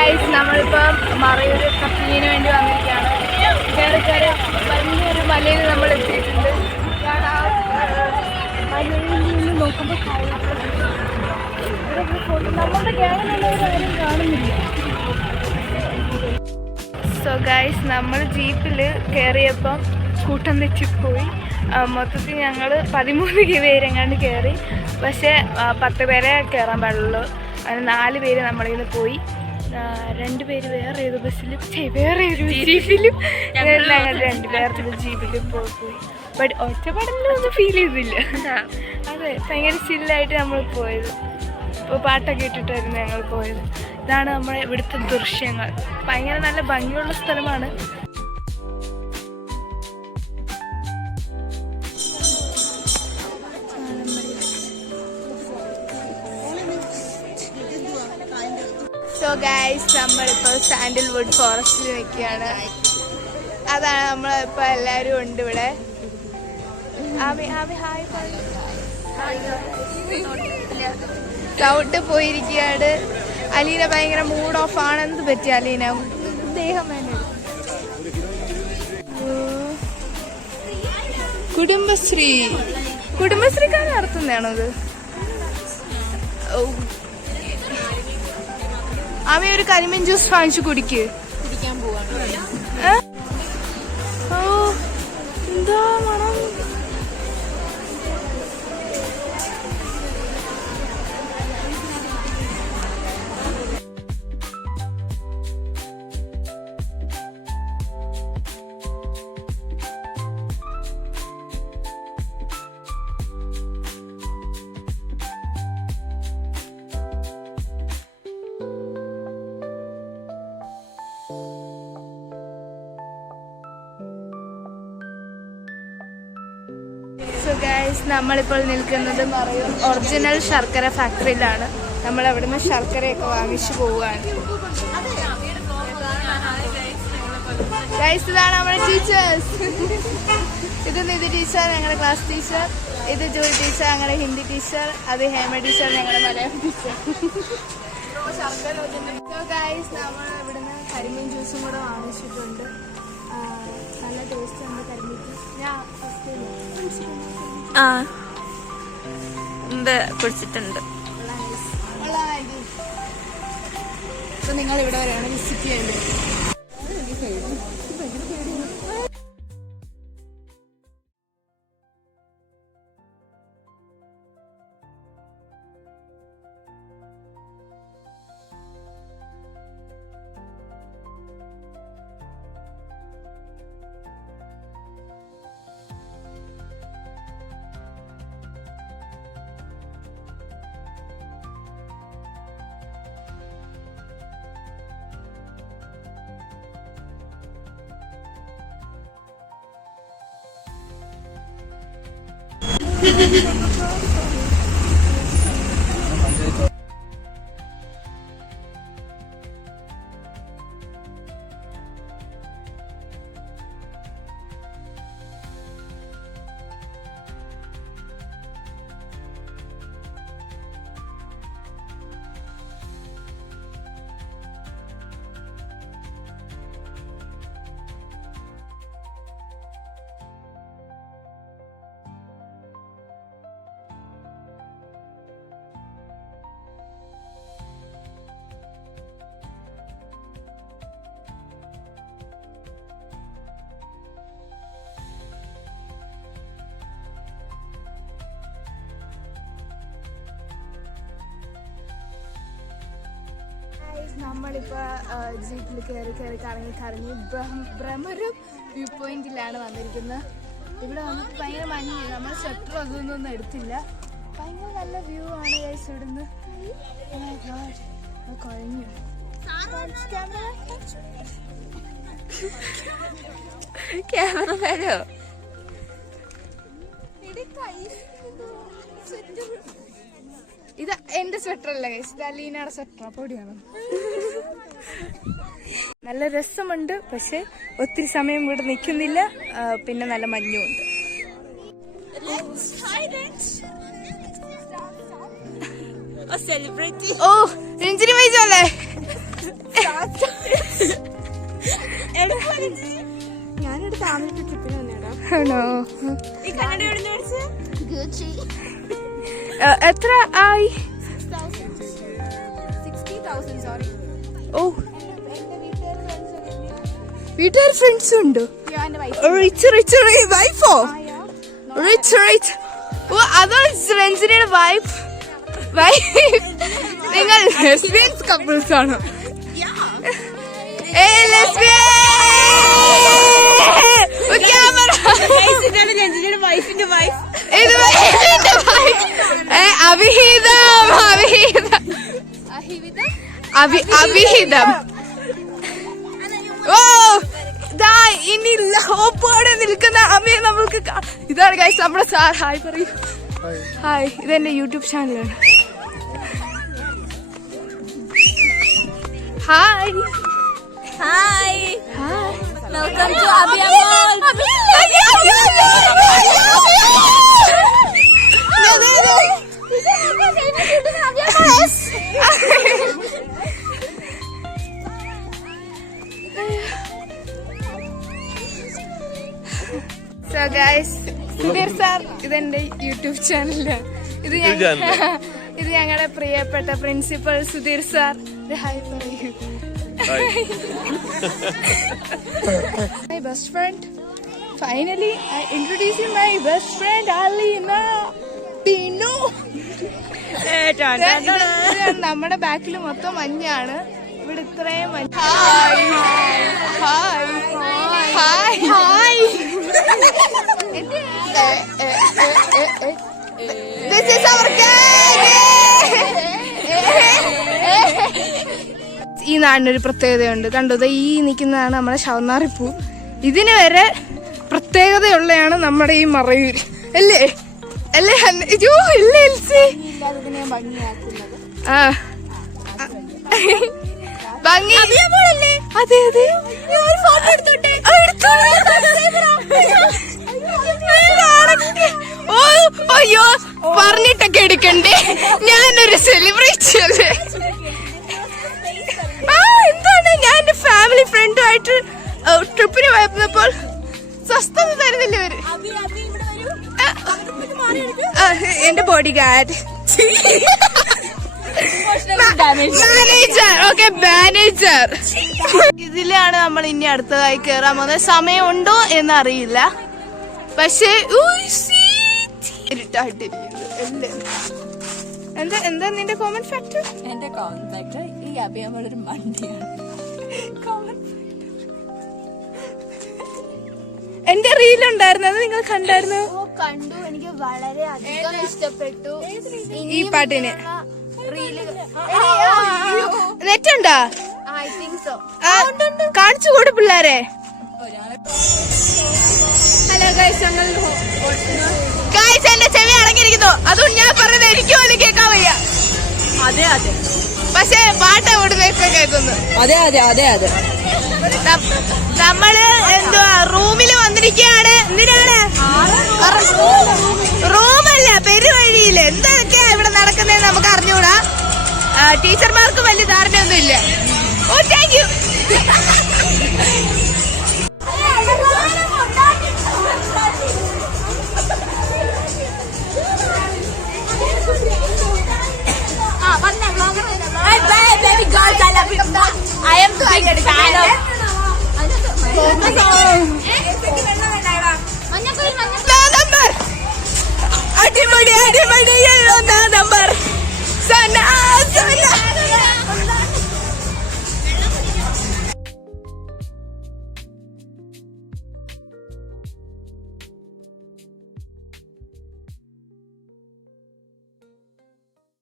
Guys നമ്മളിപ്പം മറയൂർ ട്രക്കിങ്ങിന് വേണ്ടി വന്നിരിക്കുകയാണ്. കയറി വലിയൊരു മലയിൽ നമ്മൾ എത്തിയിട്ടുണ്ട്. മലയിൽ നിന്ന് നോക്കുമ്പോൾ നമ്മുടെ ക്യാമറയിലവരാരും കാണുന്നില്ല. സോ ഗൈസ് നമ്മൾ ജീപ്പിൽ കയറിയപ്പം കൂട്ടം തെറ്റിപ്പോയി. മൊത്തത്തിൽ ഞങ്ങൾ 13 പേരെങ്ങാണ്ട് കയറി. പക്ഷേ 10 പേരെ കയറാൻ പാടുള്ളൂ. അതിന് 4 പേര് നമ്മളിൽ നിന്ന് പോയി. 2 പേര് വേറെ ഏത് ബസ്സിലും വേറെ ഒരു ജീപ്പിലും ഞങ്ങൾ 2 പേരുടെ ജീപ്പിലും പോയി. ബട്ട് ഒറ്റപ്പാടൊന്നും ഫീൽ ചെയ്തില്ല. അതെ, ഭയങ്കര ചില്ലായിട്ട് നമ്മൾ പോയത്. ഇപ്പോൾ പാട്ടൊക്കെ ഇട്ടിട്ടായിരുന്നു ഞങ്ങൾ പോയത്. ഇതാണ് നമ്മുടെ ഇവിടുത്തെ ദൃശ്യങ്ങൾ. ഭയങ്കര നല്ല ഭംഗിയുള്ള സ്ഥലമാണ്. സോ ഗൈസ് നമ്മളിപ്പോൾ സാൻഡൽവുഡ് ഫോറസ്റ്റിൽ നിൽക്കുകയാണ്. അതാണ് നമ്മളിപ്പോൾ എല്ലാവരും ഉണ്ട് ഇവിടെ. സൗട്ട് പോയിരിക്കുകയാണ്. അലീന ഭയങ്കര മൂഡ് ഓഫ് ആണ്. എന്ത് പറ്റി അലീന? ദേഹം വേണ്ട. കുടുംബശ്രീക്കാർ നടത്തുന്നതാണോ ഇത്? ആമി ഒരു കരിമീൻ ജ്യൂസ് വാങ്ങിച്ചു കുടിക്കാൻ പോവാണ്. ഓ എന്താ മണം! സോ ഗൈസ് നമ്മളിപ്പോൾ നിൽക്കുന്നത് മറയൂർ ഒറിജിനൽ ശർക്കര ഫാക്ടറിയിലാണ്. നമ്മൾ അവിടെ നിന്ന് ശർക്കരയൊക്കെ വാങ്ങിച്ചു പോവുകയാണ്. ഗൈസ് ഇതാണ് നമ്മുടെ ടീച്ചേഴ്സ്. ഇത് നിധി ടീച്ചർ, ഞങ്ങളുടെ ക്ലാസ് ടീച്ചർ. ഇത് ജോലി ടീച്ചർ, ഞങ്ങളുടെ ഹിന്ദി ടീച്ചർ. അത് ഹേമ ടീച്ചർ, ഞങ്ങളുടെ മലയാളം ടീച്ചർ. സോ ഗൈസ് നമ്മൾ ഇവിടുന്ന് കരിമീൻ ജ്യൂസും കൂടെ വാങ്ങിച്ചിട്ടുണ്ട്. നല്ല ടേസ്റ്റ് ഉണ്ട് കരിമീൻ ജ്യൂസ്. ഞാൻ കുടിച്ചിട്ടുണ്ട്. അപ്പൊ നിങ്ങൾ ഇവിടെ വരെയാണ് വിസിറ്റ് ചെയ്യേണ്ടത്. നമ്മളിപ്പോൾ ജീപ്പിൽ കയറി കറങ്ങി ഭ്രമരം വ്യൂ പോയിന്റിലാണ് വന്നിരിക്കുന്നത്. ഇവിടെ വന്നിട്ട് ഭയങ്കര മഞ്ഞ്. നമ്മൾ സ്വെറ്റർ അതൊന്നും എടുത്തില്ല. ഭയങ്കര നല്ല വ്യൂ ആണ് ഗൈസ് ഇവിടുന്ന്. കുഴഞ്ഞു. ക്യാമറമാനോ? ഇത് എന്റെ സ്വെറ്റർ അല്ല ഗൈസ്, ഇത് അലീനയുടെ സ്വെറ്റർ. പൊടിയാണ്. നല്ല രസമുണ്ട്. പക്ഷെ ഒത്തിരി സമയം ഇവിടെ നിൽക്കുന്നില്ല. പിന്നെ നല്ല മഞ്ഞുമുണ്ട്. സെലിബ്രിറ്റി. ഓ രഞ്ജിനി വൈജല്ലേ? ഞാനൊരു ഫാമിലി ട്രിപ്പിന് വന്നേടാ. ആണോ? ഈ കണ്ണട എവിടെ നിന്ന് മേടിച്ചത്? എത്ര ആയി? 60,000 സോറി. ഓ, വീട്ടുകാർ ഫ്രണ്ട്സും ഉണ്ട്. റിച്ച് റിച്ച് വൈഫോ? Rich rich. ഓ, അതാണ് രഞ്ജനയുടെ വൈഫ്. നിങ്ങൾ ലെസ്ബിയൻസ് കപ്പിൾസ് ആണോ? വൈഫിന്റെ വൈഫ്. അവിഹിതം. ഓ, ഇനി ഹോപ്പോടെ നിൽക്കുന്ന അമ്മയെ നമ്മൾക്ക് ഇതാണ് ഗൈസ് നമ്മുടെ സാർ. ഹായ് പറയൂ. ഹായ്, ഇതെന്റെ യൂട്യൂബ് ചാനലാണ്. Hi hi. Hi. Welcome to Abhiyamol. So guys, Sudheer sir ഇതെന്റെ യൂട്യൂബ് ചാനലാണ്. ഇത് ഞങ്ങളുടെ പ്രിയപ്പെട്ട പ്രിൻസിപ്പൽ സുധീർ സാർ. ഹായ് പറയൂ. My best friend. Finally, I introducing my best friend Alina Pino. നമ്മുടെ ബാക്കിൽ മൊത്തം മഞ്ഞാണ്. ഇവിടെ ഇത്രയും മഞ്ഞ. Hi hi hi hi. This is our gang. ഈ നാടിനൊരു പ്രത്യേകതയുണ്ട്. കണ്ടോ, ഈ നിൽക്കുന്നതാണ് നമ്മുടെ ശവന്നാറിപ്പൂ. ഇതിന് വരെ പ്രത്യേകതയുള്ളതാണ് നമ്മുടെ ഈ മറയൂര്. അല്ലേ അല്ലേ? അയ്യോ അല്ലേ എൽസി? ആ, ഭംഗി. അതെ അതെ. ഓ അയ്യോ, പറഞ്ഞിട്ടൊക്കെ എടുക്കണ്ടേ? ഞാനൊരു സെലിബ്രിറ്റി അല്ലേ? എന്താണ്, ഞാൻ എന്റെ ഫാമിലി ഫ്രണ്ടുമായിട്ട് ട്രിപ്പിന് പോയപ്പോൾ സ്വസ്ഥത തരുന്നില്ല ഇവര്. എന്റെ body guard, manager. Okay, manager. ഇതിലാണ് നമ്മൾ ഇനി അടുത്തതായി കേറാൻ പോകുന്നത്. സമയമുണ്ടോ എന്നറിയില്ല, പക്ഷേ എന്താ നിന്റെ കോമൺ ഫാക്ടർ? എന്റെ കോമൺ ഫാക്ടർ ഈ അഭിയമോളൊരു മണ്ടിയാണ്. എന്റെ റീലുണ്ടായിരുന്നത് നിങ്ങൾ കണ്ടായിരുന്നു? കണ്ടു. എനിക്ക് വളരെ അധികം ഇഷ്ടപ്പെട്ടു ഈ പാട്ടിന്. നെറ്റുണ്ടോ? I think so. കാണിച്ചു കൂടെ പിള്ളേരെ. ഹലോ ഗൈസ്, ഗൈസ് എന്റെ ചെവി അടങ്ങിയിരിക്കുന്നു. അതുകൊണ്ട് ഞാൻ പറഞ്ഞത് എനിക്ക് പോലും കേൾക്കാൻ വയ്യ. അതെ അതെ, പക്ഷേ പാട്ട് എവിടുന്നൊക്കെ കേൾക്കുന്നു. അതെ അതെ അതെ അതെ. നമ്മള് എന്തുവാ റൂമില് വന്നിരിക്കുകയാണ്. എന്തിനാണ്? റൂമല്ല, പെരുവഴിയില് എന്തൊക്കെയാ ഇവിടെ നടക്കുന്നതെന്ന് നമുക്ക് അറിഞ്ഞൂടാ. ടീച്ചർമാർക്ക് വലിയ ധാരണയൊന്നും ഇല്ല. ഓ, താങ്ക് യു. അടിപൊളി അടിപൊളി. 1 നമ്പർ.